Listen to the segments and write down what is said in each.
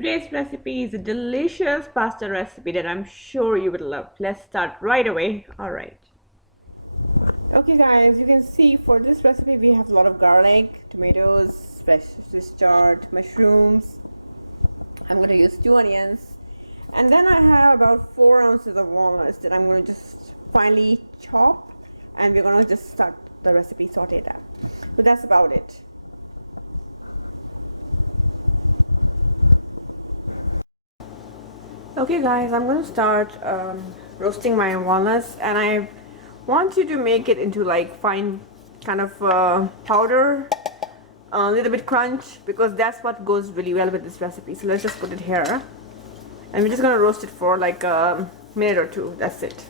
Today's recipe is a delicious pasta recipe that I'm sure you would love. Let's start right away. All right. Okay guys, you can see for this recipe we have a lot of garlic, tomatoes, fresh chard, mushrooms. I'm going to use 2 onions. And then I have about 4 ounces of walnuts that I'm going to just finely chop. And we're going to just start the recipe, saute that. So that's about it. Okay guys, I'm going to start roasting my walnuts, and I want you to make it into like fine kind of powder, a little bit crunch, because that's what goes really well with this recipe. So let's just put it here, and we're just going to roast it for like a minute or two. That's it.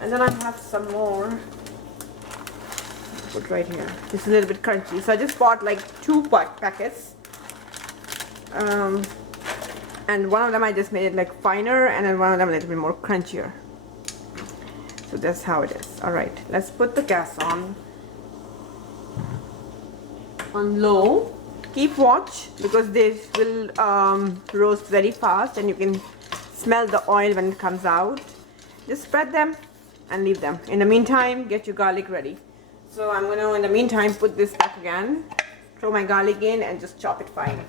And then I have some more, put right here. It's a little bit crunchy, so I just bought like 2 packets. And one of them I just made it like finer, and then one of them a little bit more crunchier. So that's how it is. Alright, let's put the gas on low. Keep watch, because this will roast very fast and you can smell the oil when it comes out. Just spread them and leave them. In the meantime, get your garlic ready. So I'm going to, in the meantime, put this back again, throw my garlic in and just chop it fine.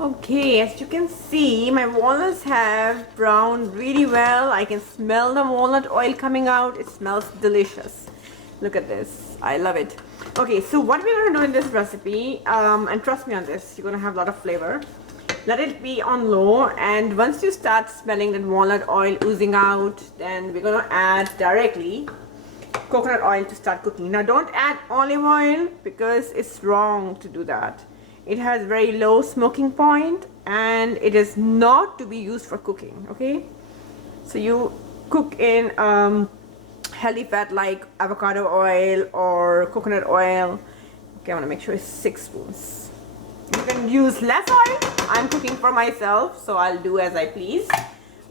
Okay, as you can see, my walnuts have browned really well. I can smell the walnut oil coming out. It smells delicious. Look at this. I love it. Okay, so what we're going to do in this recipe, and trust me on this, you're going to have a lot of flavor. Let it be on low, and once you start smelling that walnut oil oozing out, then we're going to add directly coconut oil to start cooking. Now don't add olive oil, because it's wrong to do that. It has very low smoking point, and it is not to be used for cooking. Okay, so you cook in healthy fat like avocado oil or coconut oil. Okay, I want to make sure it's 6 spoons. You can use less oil. I'm cooking for myself, so I'll do as I please,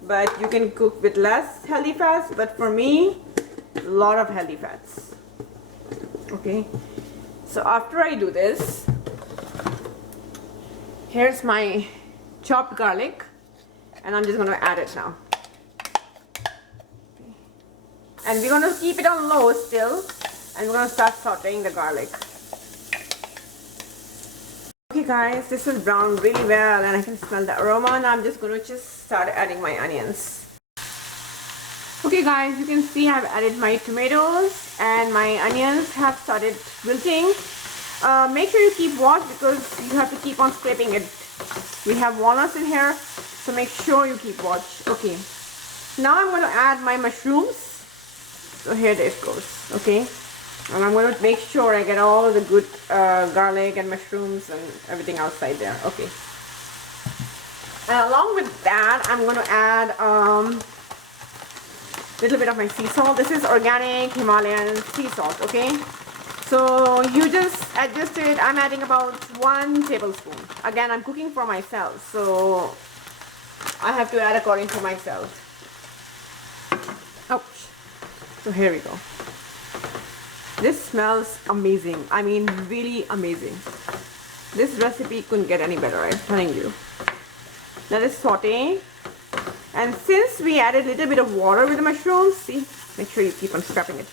but you can cook with less healthy fats, but for me, a lot of healthy fats. Okay, so after I do this, here's my chopped garlic, and I'm just going to add it now. And we're going to keep it on low still, and we're going to start sauteing the garlic. Okay guys, this is browned really well and I can smell the aroma. Now I'm just going to start adding my onions. Okay guys, you can see I've added my tomatoes and my onions have started wilting. Make sure you keep watch, because you have to keep on scraping it. We have walnuts in here, so make sure you keep watch. Okay, now I'm going to add my mushrooms. So here this goes. Okay, and I'm going to make sure I get all the good garlic and mushrooms and everything outside there. Okay, and along with that, I'm going to add little bit of my sea salt. This is organic Himalayan sea salt. Okay, so you just adjust it. I'm adding about 1 tablespoon. Again, I'm cooking for myself, so I have to add according to myself. Ouch. So here we go. This smells amazing. I mean, really amazing. This recipe couldn't get any better, I'm telling you. Let it saute. And since we added a little bit of water with the mushrooms, see, make sure you keep on scrapping it.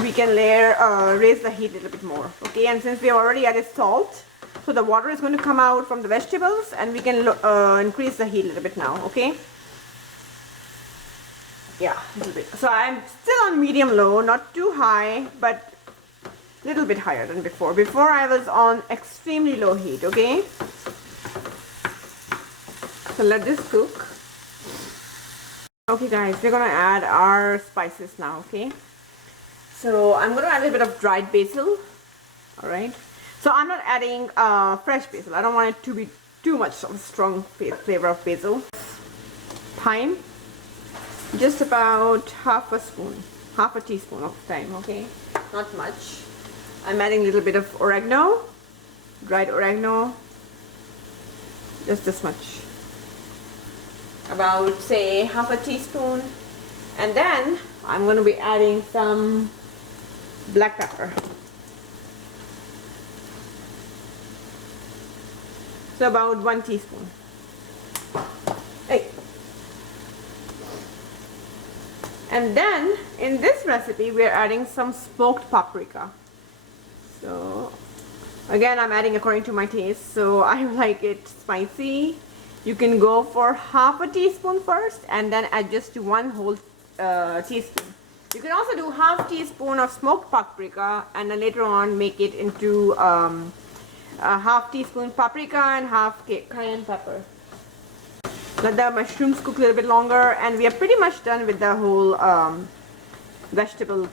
We can raise the heat a little bit more. Okay, and since we have already added salt, so the water is going to come out from the vegetables, and we can increase the heat a little bit now. Okay, yeah, a little bit. So I'm still on medium low, not too high, but a little bit higher than before. Before I was on extremely low heat. Okay, so let this cook. Okay guys, we're gonna add our spices now. Okay, so I'm going to add a little bit of dried basil. Alright, so I'm not adding fresh basil. I don't want it to be too much of a strong flavor of basil. Thyme, just about half a teaspoon of thyme. Okay, not much. I'm adding a little bit of oregano, dried oregano, just this much, about say half a teaspoon. And then I'm going to be adding some black pepper. So about 1 teaspoon. Hey. And then in this recipe we are adding some smoked paprika. So again, I'm adding according to my taste, so I like it spicy. You can go for half a teaspoon first and then adjust to 1 whole teaspoon. You can also do half teaspoon of smoked paprika and then later on make it into a half teaspoon paprika and half cayenne pepper. Let the mushrooms cook a little bit longer, and we are pretty much done with the whole vegetable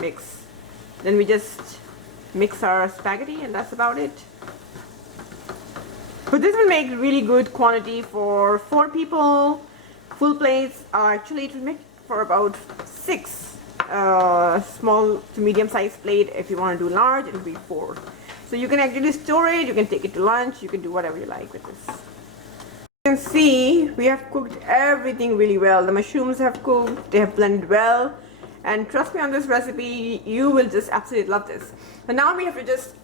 mix. Then we just mix our spaghetti and that's about it. But this will make really good quantity for 4 people. Full plates, actually it will make for about 6 small to medium sized plate. If you want to do large, it will be 4. So you can actually store it, you can take it to lunch, you can do whatever you like with this. You can see we have cooked everything really well. The mushrooms have cooked, they have blended well, and trust me on this recipe, you will just absolutely love this. So now we have to just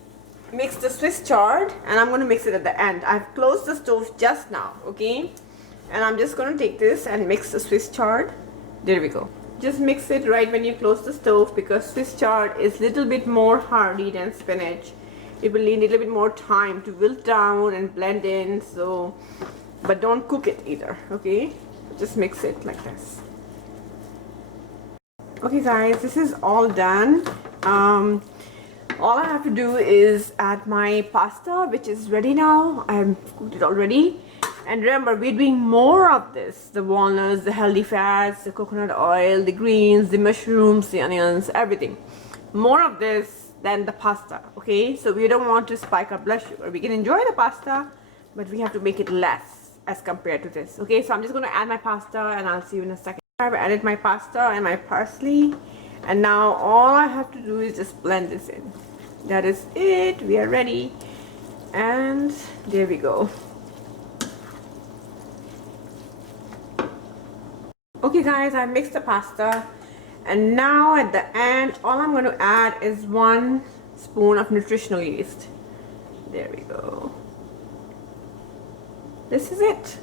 mix the Swiss chard, and I'm going to mix it at the end. I've closed the stove just now, okay, and I'm just going to take this and mix the Swiss chard. There we go. Just mix it right when you close the stove, because Swiss chard is a little bit more hardy than spinach. It will need a little bit more time to wilt down and blend in, so but don't cook it either, okay? Just mix it like this. Okay guys, this is all done. All I have to do is add my pasta, which is ready now. I have cooked it already. And remember, we're doing more of this. The walnuts, the healthy fats, the coconut oil, the greens, the mushrooms, the onions, everything. More of this than the pasta, okay? So we don't want to spike our blood sugar. We can enjoy the pasta, but we have to make it less as compared to this, okay? So I'm just going to add my pasta and I'll see you in a second. I've added my pasta and my parsley, and now all I have to do is just blend this in. That is it. We are ready, and there we go. Okay guys, I mixed the pasta, and now at the end all I'm going to add is 1 spoon of nutritional yeast. There we go. This is it,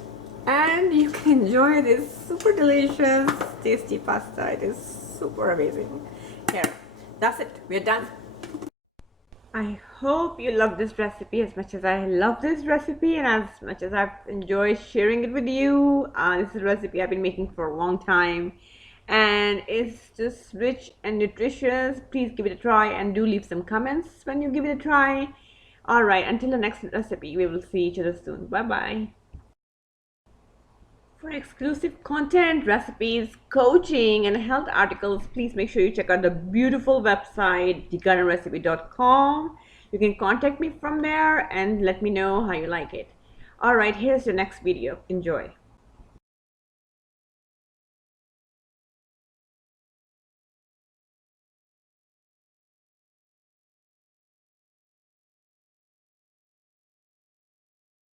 and you can enjoy this super delicious tasty pasta. It is super amazing. Here, that's it, we're done. I hope you love this recipe as much as I love this recipe, and as much as I've enjoyed sharing it with you. This is a recipe I've been making for a long time, and it's just rich and nutritious. Please give it a try, and do leave some comments when you give it a try. Alright, until the next recipe, we will see each other soon. Bye bye. For exclusive content, recipes, coaching, and health articles, please make sure you check out the beautiful website, thegardenrecipe.com. You can contact me from there and let me know how you like it. Alright, here's the next video. Enjoy.